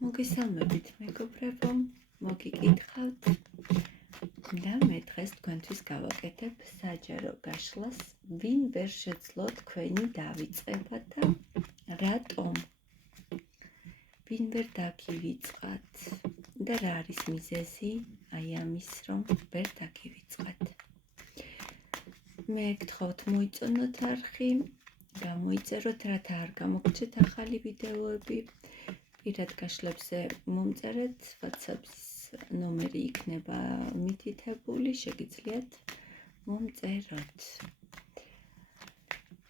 მოგესალმებით მეგობრებო, მოგიკითხავთ და მე დღეს თქვენთვის გავაკეთებ საჯარო გაშლას, ვინ ვერ შეძლო თქვენი დავიწყება და რატომ? ვინ ვერ დაგივიწყათ და რა არის მიზეზი აი ამის, რომ ვერ დაგივიწყათ? მე გთხოვთ მოიწონოთ არხი, გამოიწეროთ, რათა არ გამოგჩეთ ახალი ვიდეოები. პირად გაშლებზე მომწერეთ, WhatsApp-ის ნომერი იქნება მითითებული, შეგიძლიათ მომწეროთ.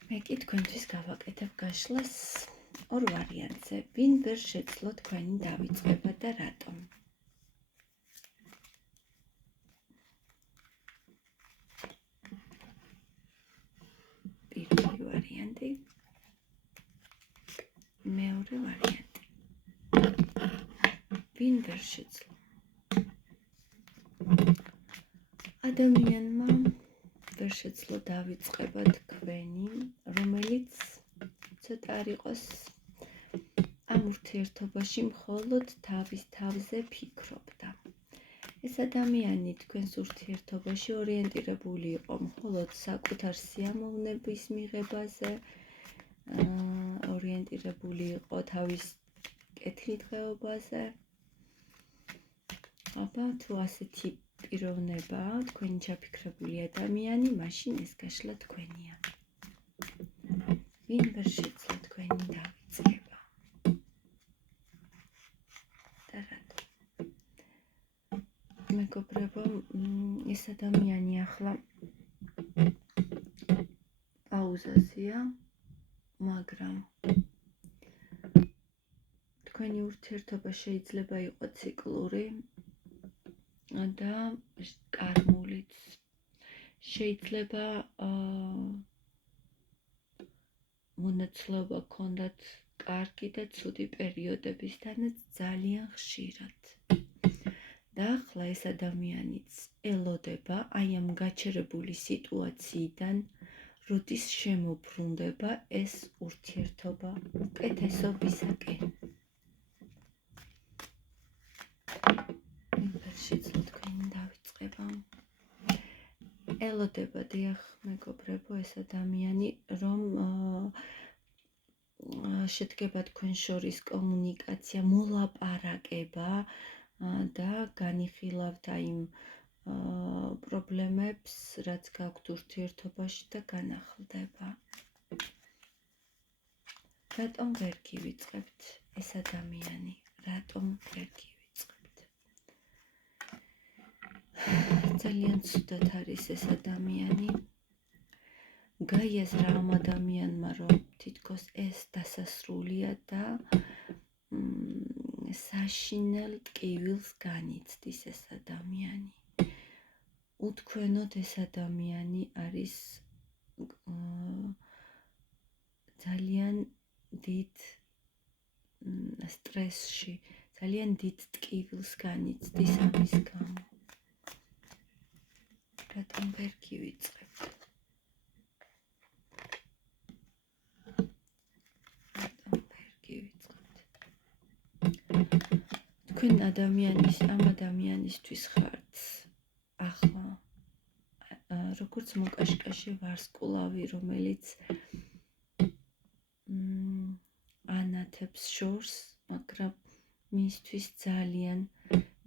მე კი თქვენთვის გავაკეთებ გაშლას ორ ვარიანტზე, ვინ ვერ შეძლო თქვენი დავიწყება და რატომ? პირველი ვარიანტი, მეორე ვარიანტი. ვინ ვერ შეძლო? ადამიანმა ვერ შეძლო დავიწყება თქვენი, რომელიც ცოტა არ იყოს ამ ურთიერთობაში მხოლოდ თავის თავზე ფიქრობდა. ეს ადამიანი თქვენს ურთიერთობაში ორიენტირებული იყო მხოლოდ საკუთარ სიამოვნების მიღებაზე, ორიენტირებული იყო თავის კეთილდღეობაზე. აბა თუ ასეთი პიროვნება თქვენი ჩაფიქრებული ადამიანი, მაშინ ეს გაშლა თქვენია. ვინ ვერ შეძლო თქვენი დავიწყება და რატომ? მეგობრებო, ეს ადამიანი ახლა პაუზაზეა, მაგრამ თქვენი ურთიერთობა შეიძლება იყოს ციკლური და კარმულიც. შეიძლება მონაცვლეობა გქონდათ კარგი და ცუდი პერიოდებისთანაც ძალიან ხშირად. და ახლა ეს ადამიანიც ელოდება აი ამ გაჩერებული სიტუაციიდან, როდის შემოbrunდება ეს ურთიერთობა უკეთესობისაკენ. ვერ შეძლო თქვენი დავიწყება. ელოდება, დიახ, მეგობრებო, ეს ადამიანი, რომ შედგება თქვენ შორის კომუნიკაცია, მოლაპარაკება და განიხილავთ იმ პრობლემებს, რაც გაქვთ ურთიერთობაში და განახლდება. რატომ ვერ გივიწყებთ ეს ადამიანი? რატომ ვერ გივიწყებთ? ძალიან ცუდად არის ეს ადამიანი. გაიაზრა ამ ადამიანმა, რომ თითქოს ეს დასასრულია და საშინელ ტკივილს განიცდის ეს ადამიანი. უთქვენოდ ეს ადამიანი არის ძალიან დიდ სტრესში, ძალიან დიდ ტკივილს განიცდის ამის გამო. რატომ ვერ გივიწყებთ? თქვენ ამ ადამიანისთვის ხართ ახლა როგორც მოკაშკაშე ვარსკვლავი, რომელიც ანათებს შორს, მაგრამ მისთვის ძალიან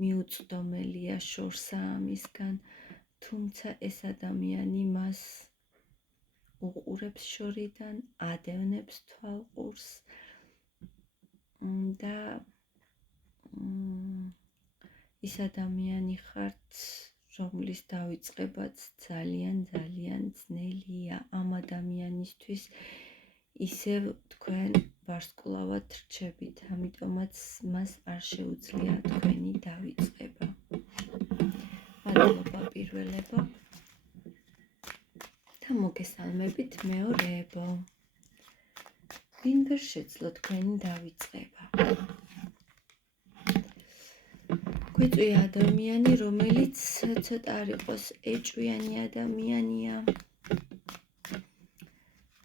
მიუწვდომელია შორსა ამისგან, თუმცა ეს ადამიანი მას უყურებს შორიდან, ადევნებს თვალყურს და ის ადამიანი ხართ, რომლის დავიწყებაც ძალიან ძნელია. ამ ადამიანისთვის ისევ თქვენ ვარსკვლავად რჩებით, ამიტომაც მას არ შეუძლია თქვენი დავიწყება. მადლობა პირველებო და მოგესალმებით მეორეებო. ვინ ვერ შეძლო თქვენი დავიწყება? გვიწვია ადამიანი, რომელიც ცოტა არ იყოს ეჭვიანი ადამიანია.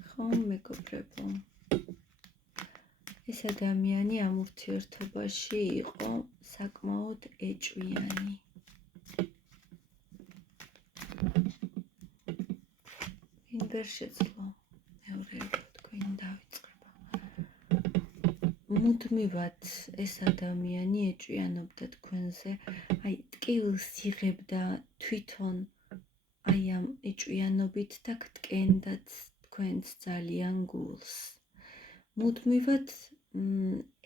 ხო, მეგობრებო, ეს ეს ადამიანი ამ ურთიერთობაში იყო საკმაოდ ეჭვიანი. ვინ ვერ შეძლო მეორე ერთხელ თქვენი დავიწყება. მუდმივად ეს ადამიანი ეჭვიანობდა თქვენზე, აი ტკივილს იღებდა თვითონ აი ამ ეჭვიანობით და გტკენდათ თქვენს ძალიან გულს. მუდმივად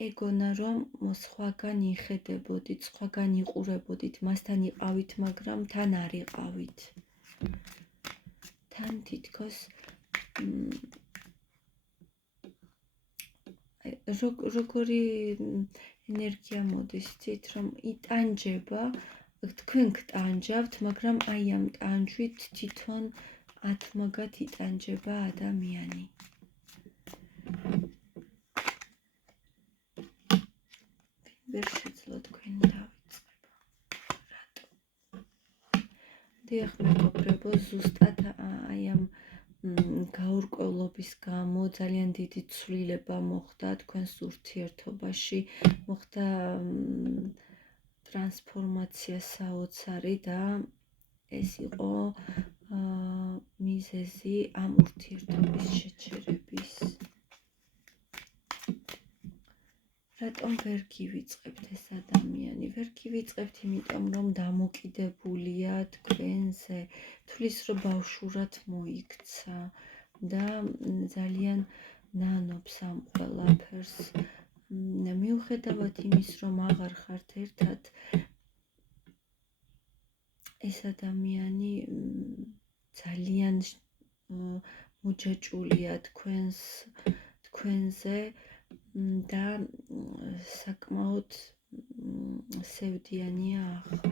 ეგონა რომ სხვაგან იხედებოდით, სხვაგან იყურებოდით, მასთან იყავით, მაგრამ თან არ იყავით. თან თითქოს როგორი ენერგია მოდის, იცით, რომ იტანჯება, თქვენ გტანჯავთ, მაგრამ აი ამ ტანჯვით თვითონ ათმაგად იტანჯება ადამიანი. ვერ შეძლო თქვენი დავიწყება. რატო? დიახ, მეგობრებო, ზუსტად აი ამ გაურკვევლობის გამო ძალიან დიდი ცვლილება მოხდა თქვენს ურთიერთობაში, მოხდა ტრანსფორმაცია საოცარი და ეს იყო მიზეზი ამ ურთიერთობის შეჩერების. რატომ ვერ გივიწყებთ ეს ადამიანი? ვერ გივიწყებთ, იმიტომ რომ დამოკიდებულია თქვენზე, თulis რომ ბავშვურად მოიქცა და ძალიან ნანობს ამ ყველაფერს. მიუხედავად იმის, რომ აღარ ხართ ერთად, ეს ადამიანი ძალიან მოჯაჭვულია თქვენზე და საკმაოდ სევდიანია ახლა.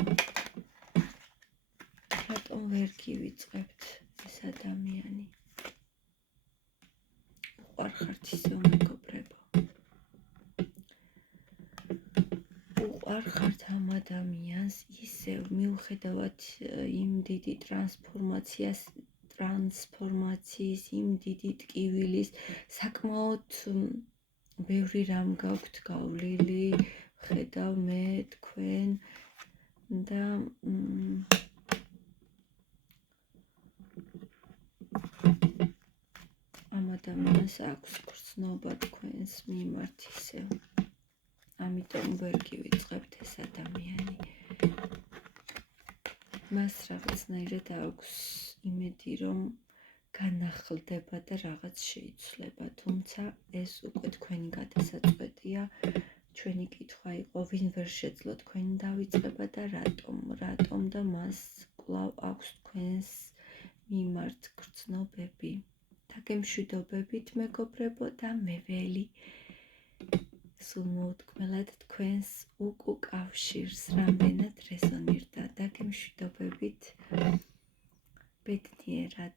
რატომ ვერ გივიწყებთ ეს ადამიანი? უყვარხართ ისევ მეგობრებო. უყვარხართ ამ ადამიანს ისევ, მიუხედავად იმ დიდი ტრანსფორმაციის, იმ დიდი ტკივილის, საკმაოდ ბევრი რამ გაქვთ გავლილი, ხედავ მე თქვენ და ამ ადამიანს აქვს გრძნობა თქვენს მიმართ ისევ. ამიტომ ვერ გივიწყებთ ეს ადამიანი. მას რაღაცნაირად აქვს იმედი, რომ განახლდება და რაღაც შეიცვლება, თუმცა ეს უკვე თქვენი გადასაწყვეტია. ჩვენი კითხვა იყო, ვინ ვერ შეძლო თქვენი დავიწყება და რატომ და მას კვლავ აქვს თქვენს მიმართ გრძნობები. დაგემშვიდობებით მეგობრებო და მე ველი სულ მოუთქმელად თქვენს უკავშირს რამდენად რეზონირდა. დაგემშვიდობებით ბედნიერად.